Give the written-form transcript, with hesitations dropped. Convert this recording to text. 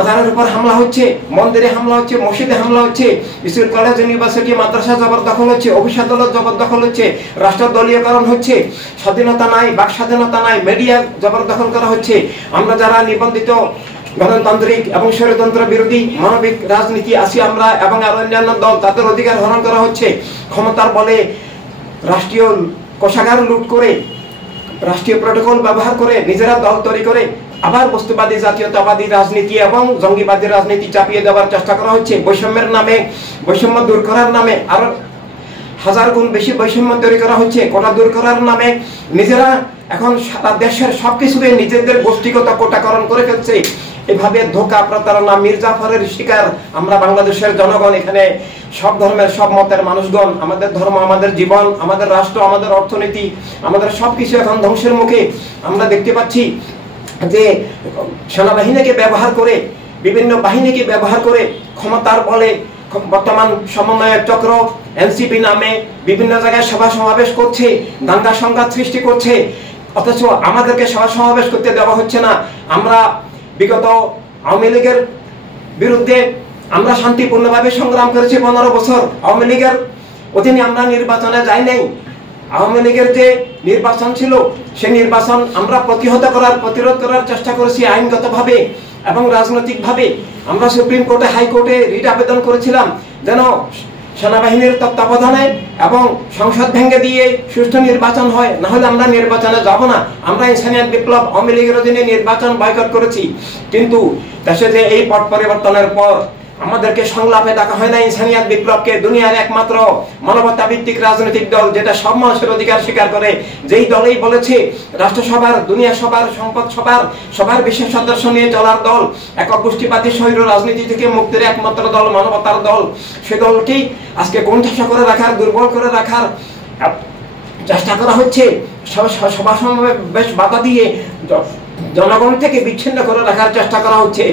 মাজারের উপর হামলা হচ্ছে, মন্দিরে হামলা হচ্ছে, মসজিদে হামলা হচ্ছে, স্কুল কলেজ ইউনিভার্সিটি মাদ্রাসা জবরদখল হচ্ছে, অফিস আদালত জবরদখল হচ্ছে, রাষ্ট্র দলীয়করণ হচ্ছে, স্বাধীনতা নাই, বাক স্বাধীনতা নাই, মিডিয়া জবরদখল করা হচ্ছে। আমরা যারা নিবন্ধিত গণতান্ত্রিক এবং স্বৈরতন্ত্র বিরোধী মানবিক রাজনীতি আছি আমরা এবং আর অন্যান্য দল, তাদের অধিকার হরণ করা হচ্ছে। ক্ষমতার বলে রাষ্ট্রীয় কোষাগার লুট করে, রাষ্ট্রীয় প্রোটোকল ব্যবহার করে নিজেরা দল তৈরি করে আবার বস্তুবাদী জাতীয়তাবাদী রাজনীতি এবং জঙ্গিবাদী রাজনীতি চাপিয়ে দেওয়ার চেষ্টা করা হচ্ছে। বৈষম্যের নামে, বৈষম্য দূর করার নামে আরো হাজার গুণ বেশি বৈষম্য তৈরি করা হচ্ছে। কোটা দূর করার নামে নিজেরা এখন সারা দেশের সবকিছুকে নিজেদের গোষ্ঠীগত কোটাকরণ করে ফেলছে। এভাবে ধোঁকা, প্রতারণা, মির্জাফরের শিকার আমরা বাংলাদেশের জনগণ। এখানে সব ধর্মের, সব মতের মানুষগণ। আমাদের ধর্ম, আমাদের জীবন, আমাদের রাষ্ট্র, আমাদের অর্থনীতি, আমাদের সবকিছু এখন ধ্বংসের মুখে। আমরা দেখতে পাচ্ছি যে সেনাবাহিনীকে ব্যবহার করে, বিভিন্ন বাহিনীকে ব্যবহার করে ক্ষমতার বলে বর্তমান সমন্বয়ক চক্র এনসিপি নামে বিভিন্ন জায়গায় সভা সমাবেশ করছে, দাঙ্গা সংঘাত সৃষ্টি করছে। অথচ আমাদেরকে সভা সমাবেশ করতে দেওয়া হচ্ছে না। আমরা বিগত আওয়ামী লীগের বিরুদ্ধে আমরা শান্তিপূর্ণভাবে সংগ্রাম করেছি 15 বছর। আওয়ামী লীগের অধীনে আমরা নির্বাচনে যাই নাই। আওয়ামী লীগের যে নির্বাচন ছিল, সেই নির্বাচন আমরা প্রতিরোধ করার চেষ্টা করেছি আইনগতভাবে এবং রাজনৈতিকভাবে। আমরা সুপ্রিম কোর্টে, হাইকোর্টে রিট আবেদন করেছিলাম যেন সেনাবাহিনীর তত্ত্বাবধানে এবং সংসদ ভেঙে দিয়ে সুষ্ঠু নির্বাচন হয়, না হলে আমরা নির্বাচনে যাব না। আমরা ইনসানিয়াত বিপ্লব আওয়ামী লীগের অধীনে নির্বাচন বয়কট করেছি। কিন্তু দেশে যে এই পট পরিবর্তনের পর আমাদেরকে সংলাপে ডাকা হয় না ইনসানিয়াত বিপ্লবকে, দুনিয়ার একমাত্র মানবতা ভিত্তিক রাজনৈতিক দল যেটা সব মানুষের অধিকার স্বীকার করে, যেই দলেই বলেছে রাষ্ট্রসভার, দুনিয়া সভার, সম্পদ সভার, সবার বিশেষ সদস্য নিয়ে চলার দল, একক গোষ্ঠীবাদী স্বৈর রাজনীতি থেকে মুক্তির একমাত্র দল, মানবতার দল, সে দলকেই আজকে কোণঠাসা করে রাখার, দুর্বল করে রাখার চেষ্টা করা হচ্ছে। সভা সমাবেশ বাধা দিয়ে জনগণ থেকে বিচ্ছিন্ন করে রাখার চেষ্টা করা হচ্ছে।